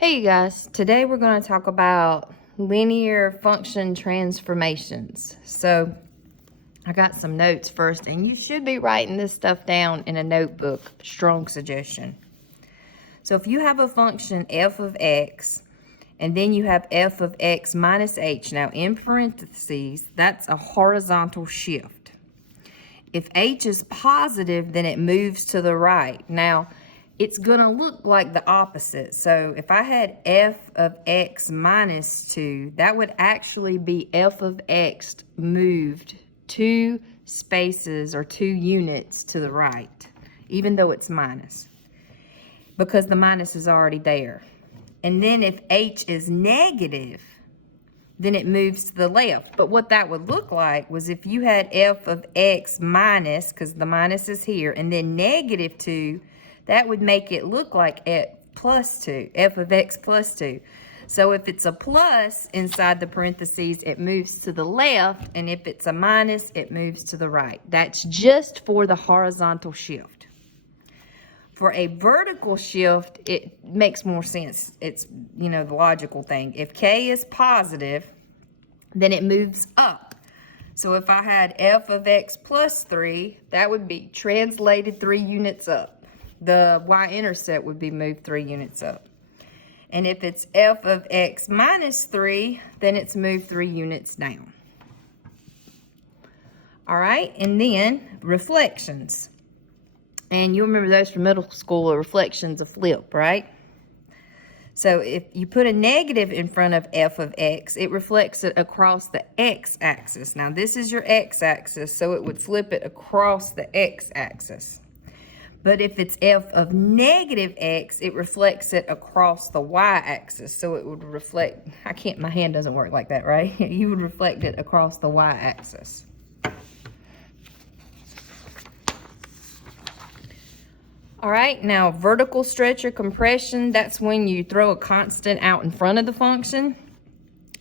Hey you guys, today we're going to talk about linear function transformations. So I got some notes first, and you should be writing this stuff down in a notebook. Strong suggestion. So if you have a function f of x, and then you have f of x minus h, now in parentheses, that's a horizontal shift. If h is positive, then it moves to the right. Now, it's going to look like the opposite. So if I had f of x minus 2, that would actually be f of x moved 2 spaces or 2 units to the right, even though it's minus, because the minus is already there. And then if h is negative, then it moves to the left. But what that would look like was if you had f of x minus, because the minus is here, and then negative 2, that would make it look like f plus 2, f of x plus 2. So if it's a plus inside the parentheses, it moves to the left, and if it's a minus, it moves to the right. That's just for the horizontal shift. For a vertical shift, it makes more sense. It's, the logical thing. If k is positive, then it moves up. So if I had f of x plus 3, that would be translated 3 units up. The y-intercept would be moved 3 units up. And if it's f of x minus 3, then it's moved 3 units down. All right, and then reflections. And you remember those from middle school, a reflection's a flip, right? So if you put a negative in front of f of x, it reflects it across the x-axis. Now this is your x-axis, so it would flip it across the x-axis. But if it's f of negative x, it reflects it across the y-axis. So it would reflect, my hand doesn't work like that, right? You would reflect it across the y-axis. All right, now vertical stretch or compression, that's when you throw a constant out in front of the function.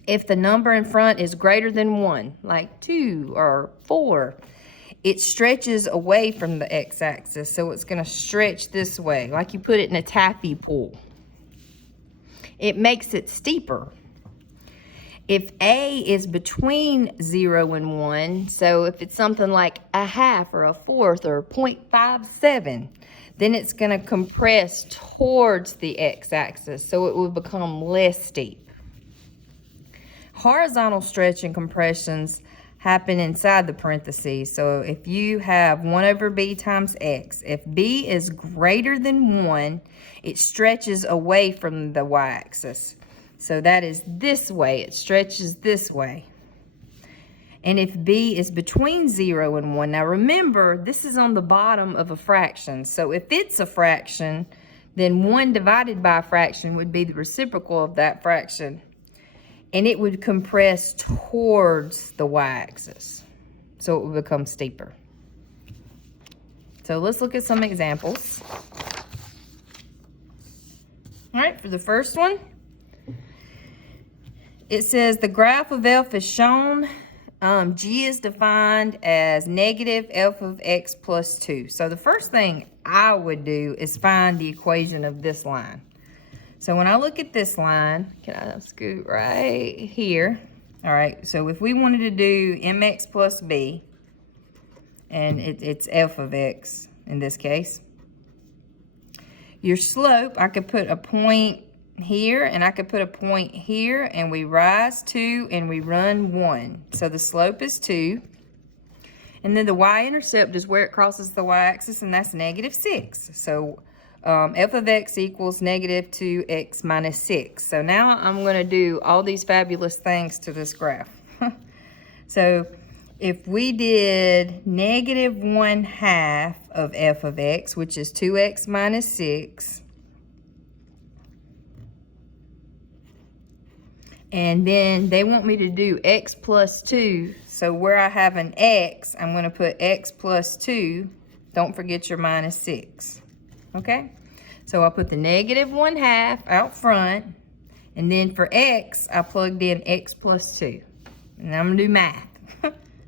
If the number in front is greater than 1, like 2 or 4, it stretches away from the x-axis, so it's going to stretch this way, like you put it in a taffy pool. It makes it steeper. If a is between 0 and 1, so if it's something like a half or a fourth or 0.57, then it's going to compress towards the x-axis, so it will become less steep. Horizontal stretch and compressions happen inside the parentheses. So if you have 1 over b times x, if b is greater than 1, it stretches away from the y-axis. So that is this way, it stretches this way. And if b is between 0 and 1, now remember, this is on the bottom of a fraction. So if it's a fraction, then 1 divided by a fraction would be the reciprocal of that fraction. And it would compress towards the y-axis. So it would become steeper. So let's look at some examples. All right, for the first one, it says the graph of f is shown. G is defined as negative f of x plus 2. So the first thing I would do is find the equation of this line. So when I look at this line, can I scoot right here? All right, so if we wanted to do mx plus b, and it's f of x in this case, your slope, I could put a point here and I could put a point here, and we rise 2 and we run 1. So the slope is 2. And then the y-intercept is where it crosses the y-axis, and that's negative 6. So f of x equals negative 2x minus 6. So now I'm going to do all these fabulous things to this graph. So if we did negative 1/2 of f of x, which is 2x minus 6, and then they want me to do x plus 2, so where I have an x, I'm going to put x plus 2. Don't forget your minus 6. Okay, so I'll put the negative 1/2 out front, and then for x, I plugged in x plus 2. And I'm going to do math.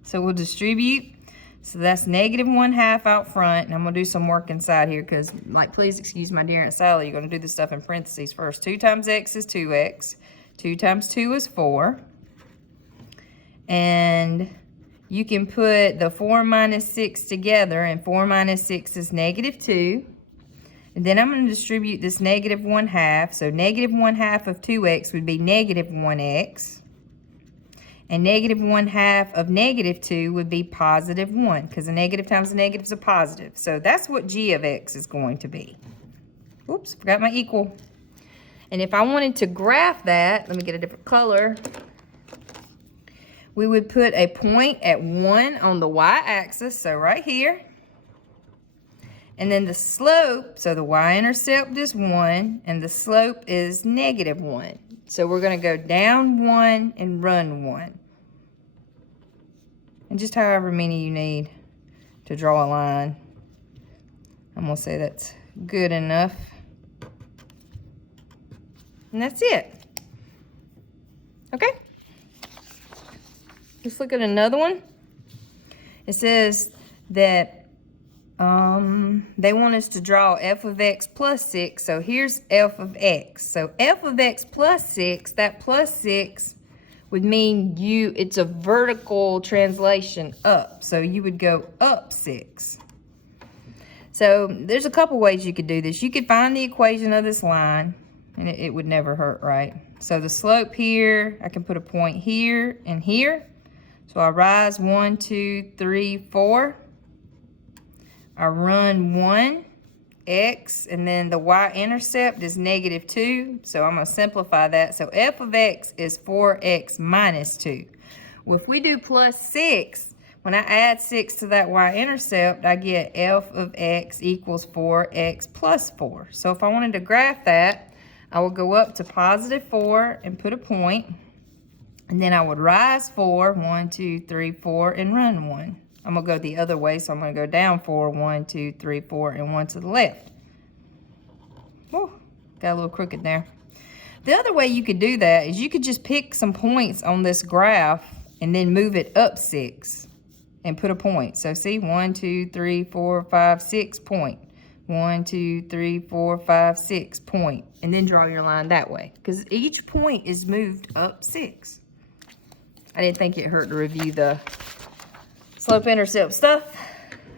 So we'll distribute So that's negative 1/2 out front. And I'm going to do some work inside here because, like, please excuse my dear Aunt Sally. You're going to do this stuff in parentheses first. 2 times x is 2x. 2 times 2 is 4. And you can put the 4 minus 6 together. And 4 minus 6 is negative 2. And then I'm going to distribute this negative 1/2. So negative 1/2 of 2x would be negative 1x. And negative 1/2 of negative 2 would be positive 1. Because a negative times a negative is a positive. So that's what g of x is going to be. Oops, forgot my equal. And if I wanted to graph that, let me get a different color. We would put a point at 1 on the y-axis. So right here. And then the slope, so the y-intercept is 1, and the slope is negative 1. So we're going to go down 1 and run 1. And just however many you need to draw a line. I'm going to say that's good enough. And that's it. Okay? Let's look at another one. It says that they want us to draw f of x plus 6. So here's f of x. So f of x plus 6, that plus 6 would mean it's a vertical translation up. So you would go up 6. So there's a couple ways you could do this. You could find the equation of this line, and it would never hurt, right? So the slope here, I can put a point here and here. So I rise 1, 2, 3, 4. I run 1, x, and then the y-intercept is negative 2. So I'm going to simplify that. So f of x is 4x minus 2. Well, if we do plus 6, when I add 6 to that y-intercept, I get f of x equals 4x plus 4. So if I wanted to graph that, I would go up to positive 4 and put a point. And then I would rise 4, 1, 2, 3, 4, and run 1. I'm going to go the other way, so I'm going to go down 4, 1, 2, 3, 4, and 1 to the left. Whew, got a little crooked there. The other way you could do that is you could just pick some points on this graph and then move it up 6 and put a point. So see, 1, 2, 3, 4, 5, 6 point. 1, 2, 3, 4, 5, 6 point. And then draw your line that way. Because each point is moved up 6. I didn't think it hurt to review the slope intercept stuff.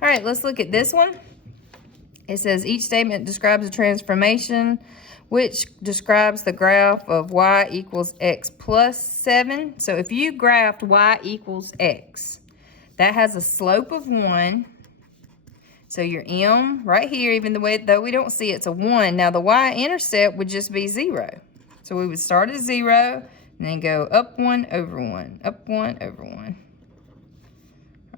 All right, let's look at this one. It says each statement describes a transformation which describes the graph of y equals x plus 7. So if you graphed y equals x, that has a slope of 1. So your m right here, even though we don't see it's a 1. Now the y-intercept would just be 0. So we would start at 0 and then go up 1 over 1, up 1 over 1.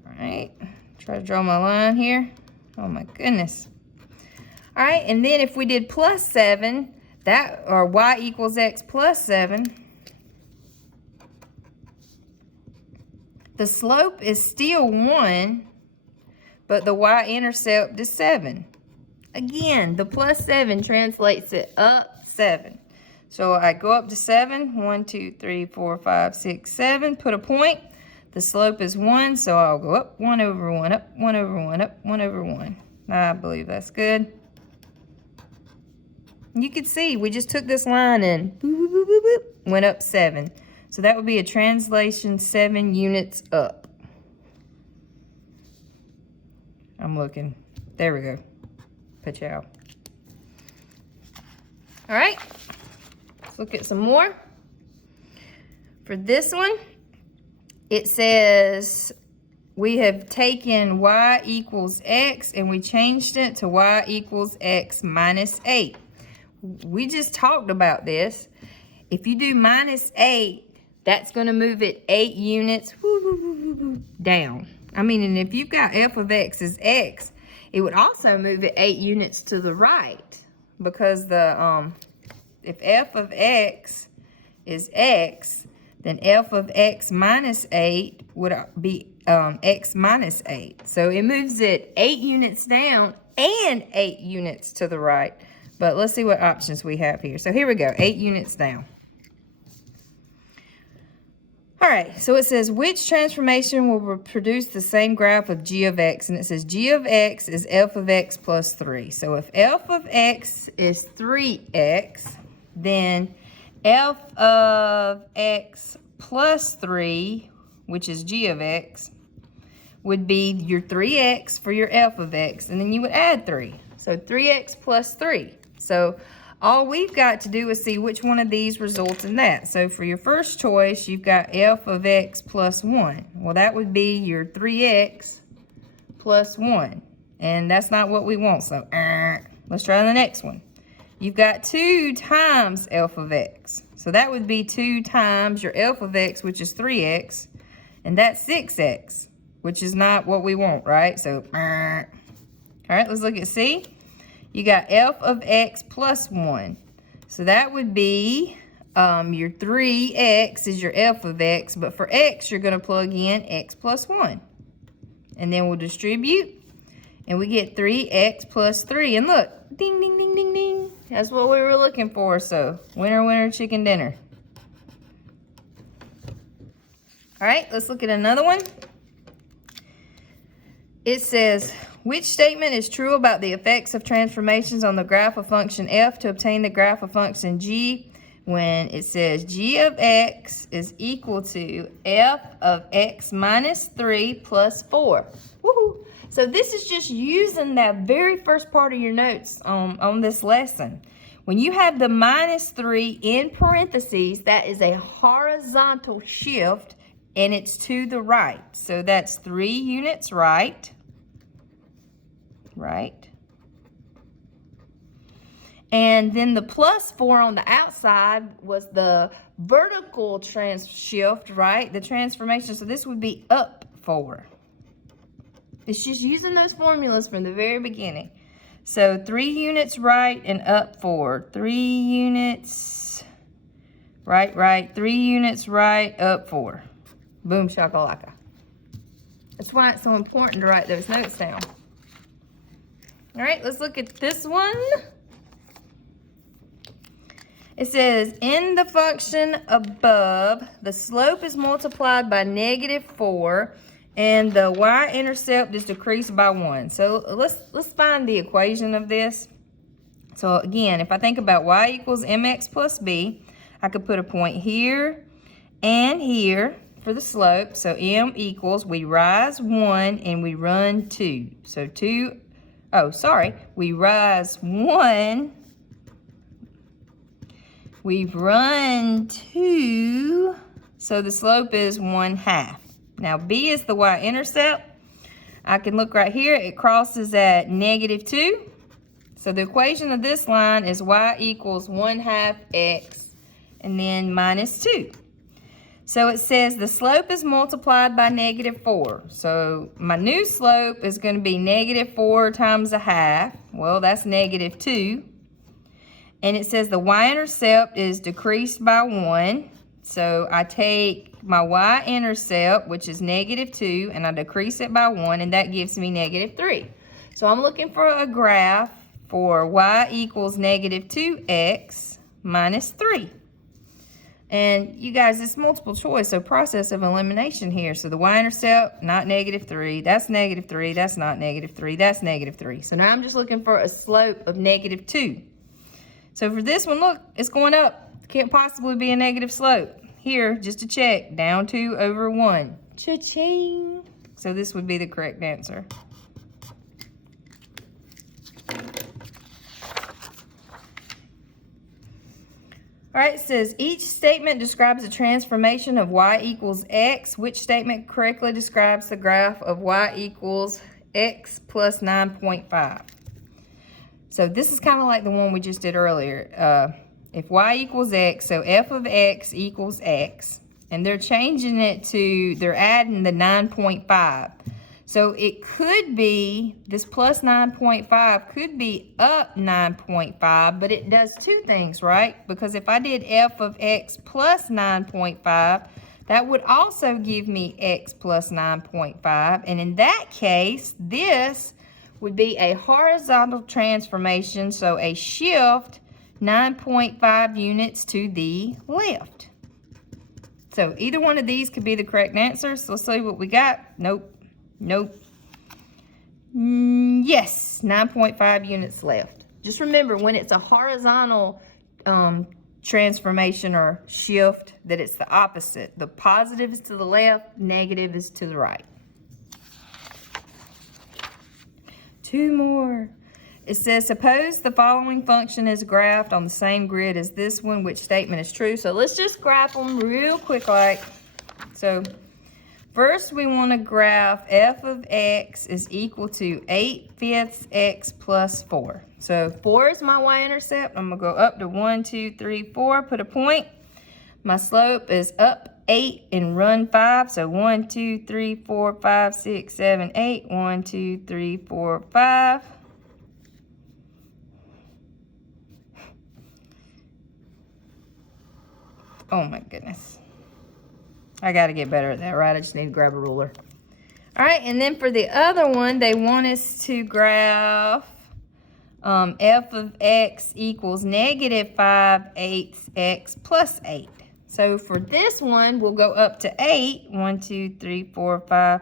Alright, try to draw my line here. Oh my goodness. Alright, and then if we did plus 7, or y equals x plus 7, the slope is still 1, but the y-intercept is 7. Again, the plus 7 translates it up 7. So I go up to 7, 1, 2, 3, 4, 5, 6, 7, put a point. The slope is 1, so I'll go up 1 over 1, up 1 over 1, up 1 over 1. I believe that's good. You can see we just took this line and boop, boop, boop, boop, boop, went up 7. So that would be a translation 7 units up. I'm looking. There we go. Pachow. All right. Let's look at some more. For this one, it says we have taken y equals x and we changed it to y equals x minus 8. We just talked about this. If you do minus 8, that's going to move it 8 units down. I mean, and if you've got f of x is x, it would also move it 8 units to the right. Because if f of x is x, then f of x minus 8 would be x minus 8. So it moves it 8 units down and 8 units to the right. But let's see what options we have here. So here we go, 8 units down. All right, so it says, which transformation will produce the same graph of g of x? And it says g of x is f of x plus 3. So if f of x is 3x, then f of x plus 3, which is g of x, would be your 3x for your f of x, and then you would add 3. So 3x plus 3. So all we've got to do is see which one of these results in that. So for your first choice, you've got f of x plus 1. Well, that would be your 3x plus 1. And that's not what we want, so let's try the next one. You've got 2 times f of x. So that would be 2 times your f of x, which is 3x, and that's 6x, which is not what we want, right? So, all right, let's look at C. You got f of x plus 1. So that would be your 3x is your f of x, but for x, you're going to plug in x plus 1. And then we'll distribute, and we get 3x plus 3. And look, ding, ding, ding, ding, ding. That's what we were looking for. So, winner, winner, chicken dinner. All right, let's look at another one. It says, which statement is true about the effects of transformations on the graph of function f to obtain the graph of function g when it says g of x is equal to f of x minus 3 plus 4. Woohoo! So this is just using that very first part of your notes on this lesson. When you have the minus 3 in parentheses, that is a horizontal shift, and it's to the right. So that's 3 units right. Right. And then the plus 4 on the outside was the vertical shift, right? The transformation. So this would be up 4. It's just using those formulas from the very beginning. So 3 units right and up 4. 3 units right. 3 units right, up 4. Boom shakalaka. That's why it's so important to write those notes down. All right, let's look at this one. It says, in the function above, the slope is multiplied by -4, and the y-intercept is decreased by 1. So let's find the equation of this. So again, if I think about y equals mx plus b, I could put a point here and here for the slope. So m equals, we rise 1 and we run 2. So we rise 1, we run 2, so the slope is 1/2. Now b is the y-intercept. I can look right here, it crosses at -2. So the equation of this line is y equals 1/2 x and then minus 2. So it says the slope is multiplied by -4. So my new slope is going to be -4 times 1/2. Well, that's -2. And it says the y-intercept is decreased by 1. So I take my y-intercept, which is -2, and I decrease it by 1, and that gives me -3. So I'm looking for a graph for y equals -2x minus 3. And you guys, it's multiple choice, so process of elimination here. So the y-intercept, not -3, that's -3, that's not -3, that's -3. So now I'm just looking for a slope of -2. So for this one, look, it's going up. Can't possibly be a negative slope. Here, just to check, down 2 over 1. Cha-ching! So this would be the correct answer. All right, it says each statement describes a transformation of y equals x. Which statement correctly describes the graph of y equals x plus 9.5? So this is kind of like the one we just did earlier. If y equals x, so f of x equals x, and they're changing it to, they're adding the 9.5. So it could be, this plus 9.5 could be up 9.5, but it does two things, right? Because if I did f of x plus 9.5, that would also give me x plus 9.5. And in that case, this would be a horizontal transformation, so a shift 9.5 units to the left. So either one of these could be the correct answer. So let's see what we got. Nope. Nope. Yes, 9.5 units left. Just remember, when it's a horizontal transformation or shift, that it's the opposite. The positive is to the left, negative is to the right. 2 more. It says, suppose the following function is graphed on the same grid as this one, which statement is true? So let's just graph them real quick like. So first we want to graph f of x is equal to 8/5 x plus 4. So 4 is my y-intercept. I'm going to go up to 1, 2, 3, 4, put a point. My slope is up 8 and run 5. So 1, 2, 3, 4, 5, 6, 7, 8. 1, 2, 3, 4, 5. Oh my goodness. I got to get better at that, right? I just need to grab a ruler. All right, and then for the other one, they want us to graph f of x equals negative 5/8 x plus 8. So for this one, we'll go up to 8. 1, 2, 3, 4, 5,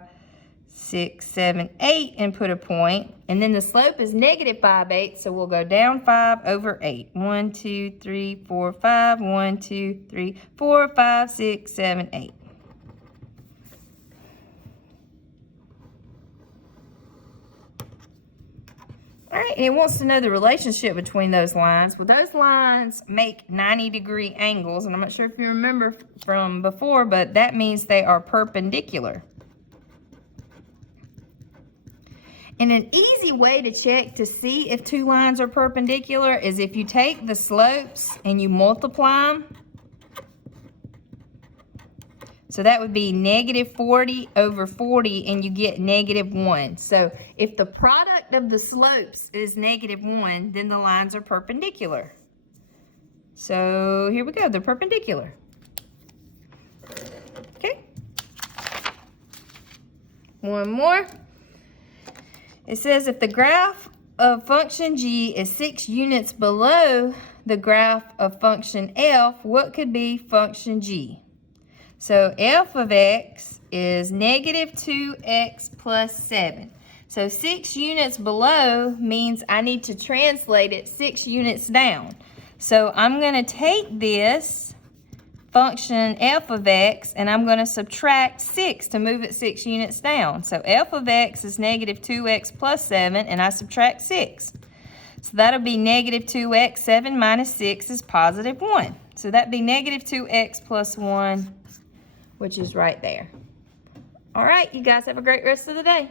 6, 7, 8, and put a point. And then the slope is negative 5/8, so we'll go down 5 over 8. 1, 2, 3, 4, 5. 1, 2, 3, 4, 5, 6, 7, 8. All right, and it wants to know the relationship between those lines. Well, those lines make 90-degree angles, and I'm not sure if you remember from before, but that means they are perpendicular. And an easy way to check to see if two lines are perpendicular is if you take the slopes and you multiply them. So that would be negative 40 over 40, and you get negative 1. So if the product of the slopes is negative 1, then the lines are perpendicular. So here we go, they're perpendicular. Okay. One more. It says if the graph of function g is 6 units below the graph of function f, what could be function g? So f of x is negative 2x plus 7. So 6 units below means I need to translate it 6 units down. So I'm going to take this function f of x and I'm going to subtract 6 to move it 6 units down. So f of x is negative 2x plus 7, and I subtract 6. So that'll be negative 2x. 7 minus 6 is positive 1. So that'd be negative 2x plus 1, which is right there. All right, you guys have a great rest of the day.